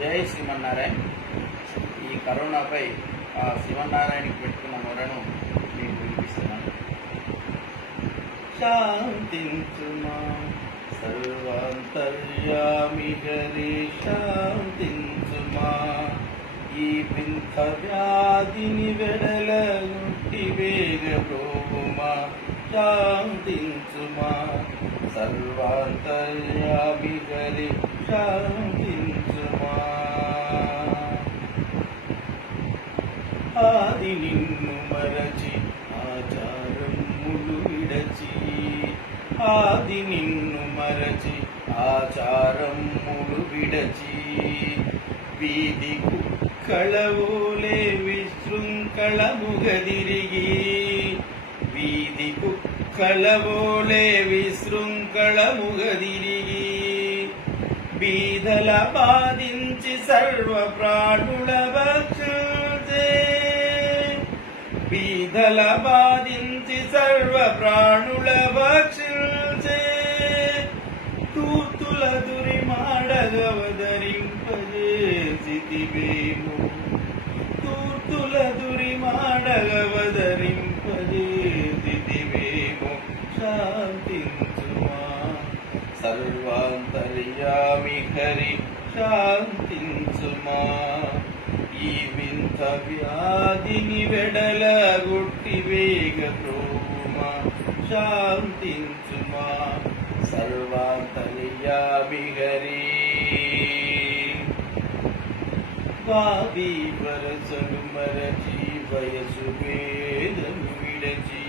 జై శ్రీమన్నారాయణ. ఈ కరోనాపై ఆ శివనారాయణకి పెట్టుకున్న మొరను మీకు వినిపిస్తున్నాను. శాంతించుమా సర్వాంతర్యామి హరి, శాంతించుమా ఈ వింత వ్యాధిని వెడలనుట్టి వేగబ్రోవుమా. శాంతించుమా సర్వాంతర్యామి హరి, శాంతించుమా. ఆది నిన్ను మరచి ఆచారములు విడచి, ఆది నిన్ను మరచి ఆచారములు విడచి, వీధి కుక్కళవోలే విశృంఖళముగదిరిగి, వీధి కుక్కళవోలే విశృంఖళముగదిరిగి, బీదల బాధించి సర్వ ప్రాణుల భక్షించే, బీదల బాధించి సర్వ ప్రాణుల భక్షించే, తూర్తుల దురిమాడగవదరింపజేసితివేమో, తూర్తుల దురిమాడగవదరింపజేసితివేమో. శాంతించుమా సర్వాంతర్యామి హరి, శాంతించుమా ఈ వింత వ్యాధిని వెడలగొట్టి వేగబ్రోవుమా. శాంతించుమా సర్వాంతర్యామి హరి. వాది వరసలు మరచి వయసు భేదము విడచి,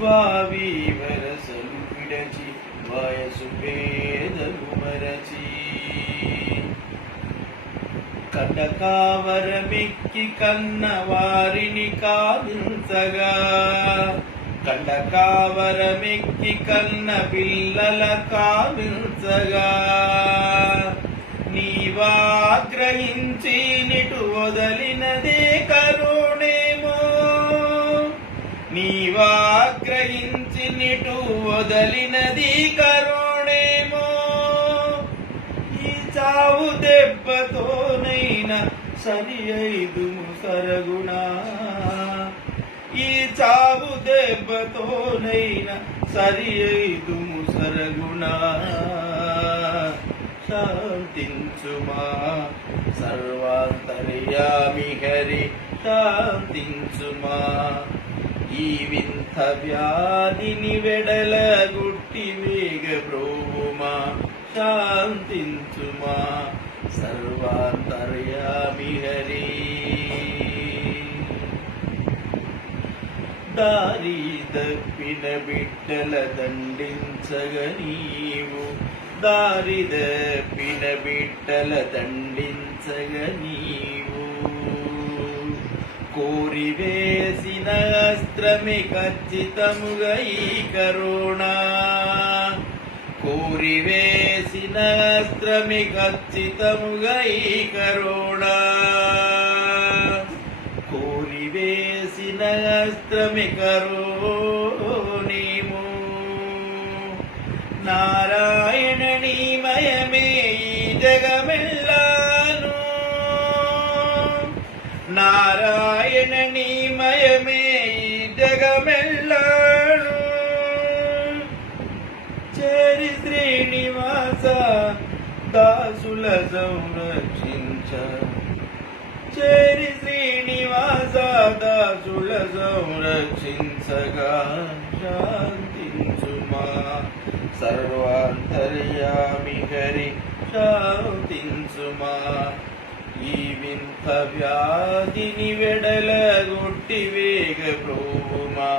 వావి వరసలు విడచి వయసు భేదము మరచి, కండకావరమెక్కి కన్న వారిని కాదించగా, కండకావరమెక్కి కన్న పిల్లల కావించగా, నీవాగ్రహించి నిటు వదలినదే కరుణేమో, నీవాగ్రహించి నిటు వదలినది కరుణేమో. ఈ చావు దెబ్బతోనైనా సరి అయిదుము సరగుణా, ఈ చావు దెబ్బతోనైనా సరి అయిదుము సరగుణా. శాంతించుమా సర్వాంతర్యామి హరి, శాంతించుమా ఈ వింత వ్యాధిని వెడలగొట్టి వేగబ్రోవుమా. శాంతించుమా సర్వాంతర్యామి హరి. దారి తప్పిన బిడ్డల దండించగ నీవు, దారి తప్పిన బిడ్డల దండించగ నీవు, కోరివేసిన అస్త్రమే ఖచ్చితముగా ఈ కరోనా, కోరివేసిన అస్త్రమే ఖచ్చితముగా ఈ కరోనా, కోరివేసిన అస్త్రమే కరోనేమో. నారాయణ నీమయమే ఈ జగమెల్లాను, నారాయణ నీమయమే ఈ జగమెల్లాను. చేరి శ్రీనివాస దాసుల సంరక్షించ, చేరి శ్రీనివాస దాసుల సంరక్షించగా. శాంతించుమా సర్వాంతర్యామి హరి, శాంతించుమా ఈ వింత వ్యాధిని వెడలగొట్టి వేగబ్రోవుమా.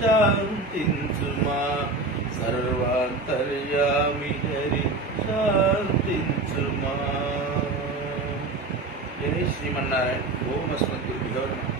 శాంతించుమా సర్వాంతర్యామి హరి, శాంతించుమా. జై శ్రీమన్నారాయణ. ఓం అస్మద్గురుభ్యో నమః.